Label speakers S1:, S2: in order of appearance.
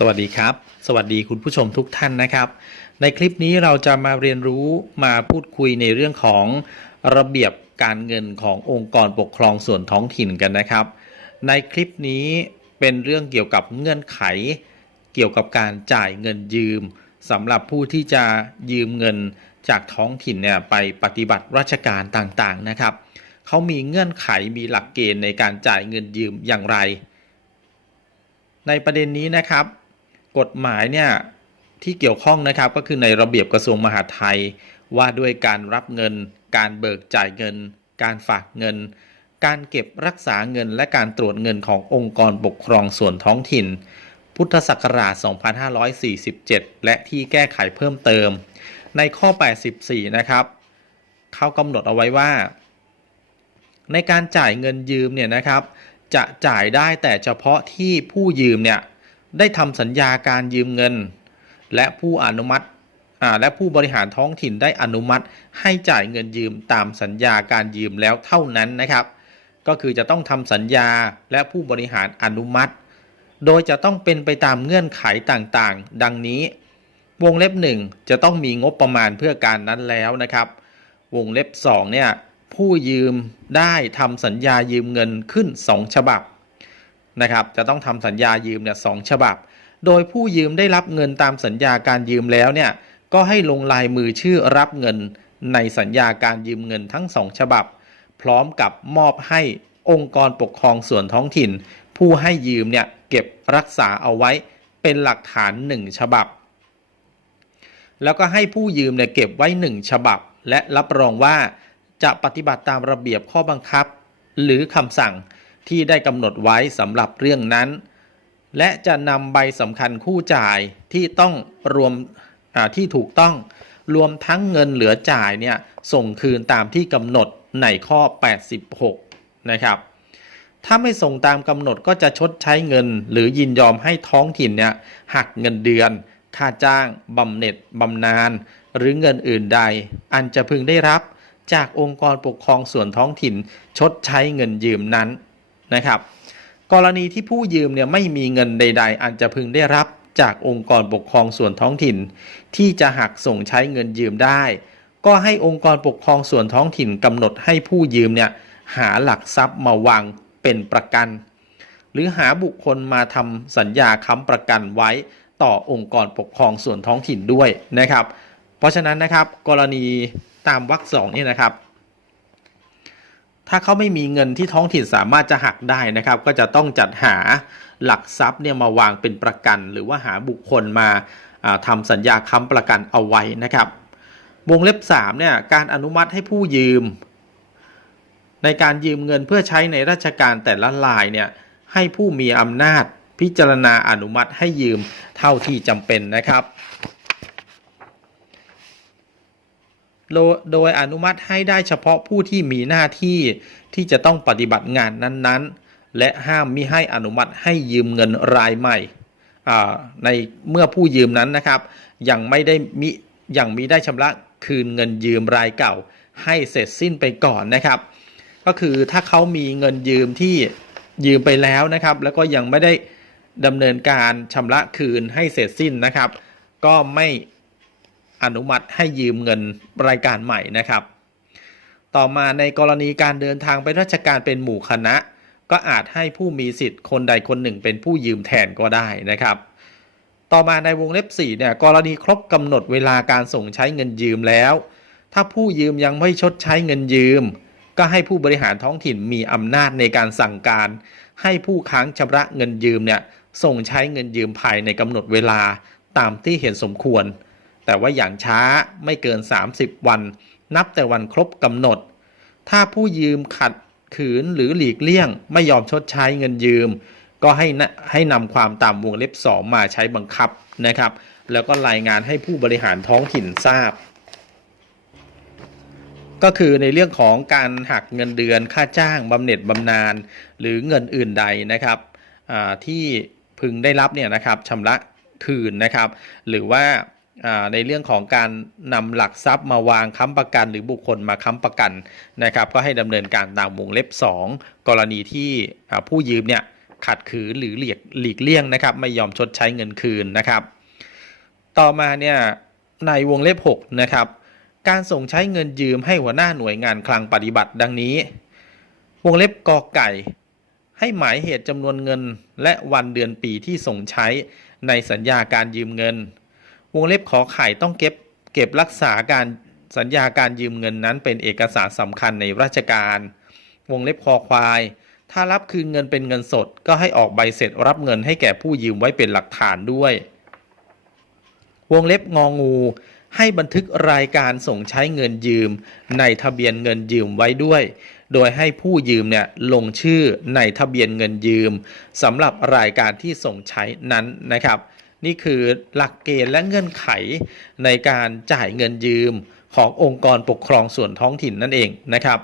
S1: สวัสดีครับ สวัสดีคุณผู้ชมทุกท่านนะครับ ในคลิปนี้เราจะมาเรียนรู้มาพูดคุยในเรื่องของระเบียบการเงินขององค์กรปกครองส่วนท้องถิ่นกันนะครับ ในคลิปนี้เป็นเรื่องเกี่ยวกับเงื่อนไข เกี่ยวกับการจ่ายเงินยืมสำหรับผู้ที่จะยืมเงินจากท้องถิ่นเนี่ยไปปฏิบัติราชการต่างๆนะครับเขามีเงื่อนไขมีหลักเกณฑ์ในการจ่ายเงินยืมอย่างไร ในประเด็นนี้นะครับ กฎหมายเนี่ยที่เกี่ยวข้องนะครับก็คือในระเบียบกระทรวงมหาดไทย ว่าด้วยการรับเงิน การเบิกจ่ายเงิน การฝากเงิน การเก็บรักษาเงิน และการตรวจเงินขององค์กรปกครองส่วนท้องถิ่น พุทธศักราช 2547 และที่แก้ไขเพิ่มเติม ในข้อ 84 นะครับเขากำหนดเอาไว้ว่า ในการจ่ายเงินยืมเนี่ยนะครับ จะจ่ายได้แต่เฉพาะที่ผู้ยืมเนี่ย ได้ทำสัญญาการยืมเงิน และผู้อนุมัติและผู้บริหารท้องถิ่นได้อนุมัติให้จ่ายเงินยืมตามสัญญาการยืมแล้วเท่านั้นนะครับ ก็คือจะต้องทำสัญญาและผู้บริหารอนุมัติ โดยจะต้องเป็นไปตามเงื่อนไขต่างๆ ดังนี้ วงเล็บ 1 จะต้องมีงบประมาณเพื่อการนั้นแล้วนะครับ วงเล็บ2เนี่ยผู้ยืมได้ทำสัญญายืมเงินขึ้น 2 ฉบับ นะครับจะต้องทำสัญญายืมเนี่ยสองฉบับ โดยผู้ยืมได้รับเงินตามสัญญาการยืมแล้วเนี่ยก็ให้ลงลายมือชื่อรับเงินในสัญญาการยืมเงินทั้งสองฉบับ พร้อมกับมอบให้องค์กรปกครองส่วนท้องถิ่น ผู้ให้ยืมเนี่ยเก็บรักษาเอาไว้เป็นหลักฐาน 1 ฉบับ แล้วก็ให้ผู้ยืมเนี่ยเก็บไว้ 1 ฉบับ และรับรองว่าจะปฏิบัติตามระเบียบข้อบังคับ หรือคำสั่ง ที่ได้กำหนดไว้สำหรับเรื่องนั้น และจะนำใบสำคัญคู่จ่ายที่ต้องรวมที่ถูกต้องรวมทั้งเงินเหลือจ่ายเนี่ยส่งคืนตามที่กำหนดในข้อ 86 นะครับ ถ้าไม่ส่งตามกำหนดก็จะชดใช้เงิน หรือยินยอมให้ท้องถิ่นเนี่ยหักเงินเดือน ค่าจ้างบำเหน็จบำนาญหรือเงินอื่นใด อันจะพึงได้รับจากองค์กรปกครองส่วนท้องถิ่นชดใช้เงินยืมนั้น นะครับ กรณีที่ผู้ยืมเนี่ยไม่มีเงินใด ๆ อันจะพึงได้รับจากองค์กรปกครองส่วนท้องถิ่น ที่จะหักส่งใช้เงินยืมได้ ก็ให้องค์กรปกครองส่วนท้องถิ่นกำหนดให้ผู้ยืมเนี่ยหาหลักทรัพย์มาวางเป็นประกัน หรือหาบุคคลมาทำสัญญาค้ำประกันไว้ต่อองค์กรปกครองส่วนท้องถิ่นด้วยนะครับ เพราะฉะนั้นนะครับกรณีตามวรรคสองนี่นะครับ ถ้าเขาไม่มีเงินที่ท้องถิ่นสามารถจะหักได้นะครับ ก็จะต้องจัดหาหลักทรัพย์เนี่ยมาวางเป็นประกัน หรือว่าหาบุคคลมาอ่าทำสัญญาค้ำประกันเอาไว้นะครับ วงเล็บ3เนี่ยการอนุมัติให้ผู้ยืม ในการยืมเงินเพื่อใช้ในราชการแต่ละรายเนี่ยให้ผู้มีอำนาจพิจารณาอนุมัติให้ยืมเท่าที่จำเป็นนะครับ โดยอนุมัติให้ได้เฉพาะผู้ที่มีหน้าที่ที่จะต้องปฏิบัติงานนั้นๆ และห้ามมิให้อนุมัติให้ยืมเงินรายใหม่ในเมื่อผู้ยืมนั้นนะครับยังไม่ได้มิยังมีได้ชำระคืนเงินยืมรายเก่า ให้เสร็จสิ้นไปก่อนนะครับ ก็คือถ้าเขามีเงินยืมที่ยืมไปแล้วนะครับ แล้วก็ยังไม่ได้ดำเนินการชำระคืนให้เสร็จสิ้นนะครับ ก็ไม่ อนุมัติให้ยืมเงินรายการใหม่นะครับ ต่อมาในกรณีการเดินทางไปราชการเป็นหมู่คณะ ก็อาจให้ผู้มีสิทธิ์คนใดคนหนึ่งเป็นผู้ยืมแทนก็ได้นะครับ ต่อมาในวงเล็บ4เนี่ยกรณีครบกำหนดเวลาการส่งใช้เงินยืมแล้ว ถ้าผู้ยืมยังไม่ชดใช้เงินยืม ก็ให้ผู้บริหารท้องถิ่นมีอำนาจในการสั่งการ ให้ผู้ค้างชำระเงินยืมเนี่ยส่งใช้เงินยืมภายในกำหนดเวลาตามที่เห็นสมควร แต่ว่าอย่างช้าไม่เกิน 30 วัน นับแต่วันครบกำหนด ถ้าผู้ยืมขัดขืนหรือหลีกเลี่ยง ไม่ยอมชดใช้เงินยืม ก็ให้นะให้นำความตามวงเล็บ 2 มาใช้บังคับนะครับ แล้วก็รายงานให้ผู้บริหารท้องถิ่นทราบ ก็คือในเรื่องของการหักเงินเดือนค่าจ้างบำเหน็จบำนาญหรือเงินอื่นใดนะครับที่พึงได้รับเนี่ยนะครับชำระคืนนะครับ หรือว่า ในเรื่องของการนำหลักทรัพย์มาวางค้ำประกัน หรือบุคคลมาค้ำประกันนะครับ ก็ให้ดำเนินการตามวงเล็บ 2 กรณีที่ผู้ยืมเนี่ยขัดขืนหรือหลีกหลีกเลี่ยงนะครับ ไม่ยอมชดใช้เงินคืนนะครับ ต่อมาเนี่ยในวงเล็บ6นะครับการส่งใช้เงินยืมให้หัวหน้าหน่วยงานคลังปฏิบัติดังนี้ วงเล็บกอไก่ ให้หมายเหตุจำนวนเงินและวันเดือนปีที่ส่งใช้ในสัญญาการยืมเงิน วงเล็บขอไข่ต้องเก็บเก็บรักษาการสัญญาการยืมเงินนั้นเป็นเอกสารสำคัญในราชการ วงเล็บคอควาย ถ้ารับคืนเงินเป็นเงินสด ก็ให้ออกใบเสร็จรับเงินให้แก่ผู้ยืมไว้เป็นหลักฐานด้วย วงเล็บงองู ให้บันทึกรายการส่งใช้เงินยืม ในทะเบียนเงินยืมไว้ด้วย โดยให้ผู้ยืมเนี่ยลงชื่อในทะเบียนเงินยืมสำหรับรายการที่ส่งใช้นั้นนะครับ นี่คือหลักเกณฑ์และเงื่อนไขในการจ่ายเงินยืมขององค์กรปกครองส่วนท้องถิ่นนั่นเองนะครับ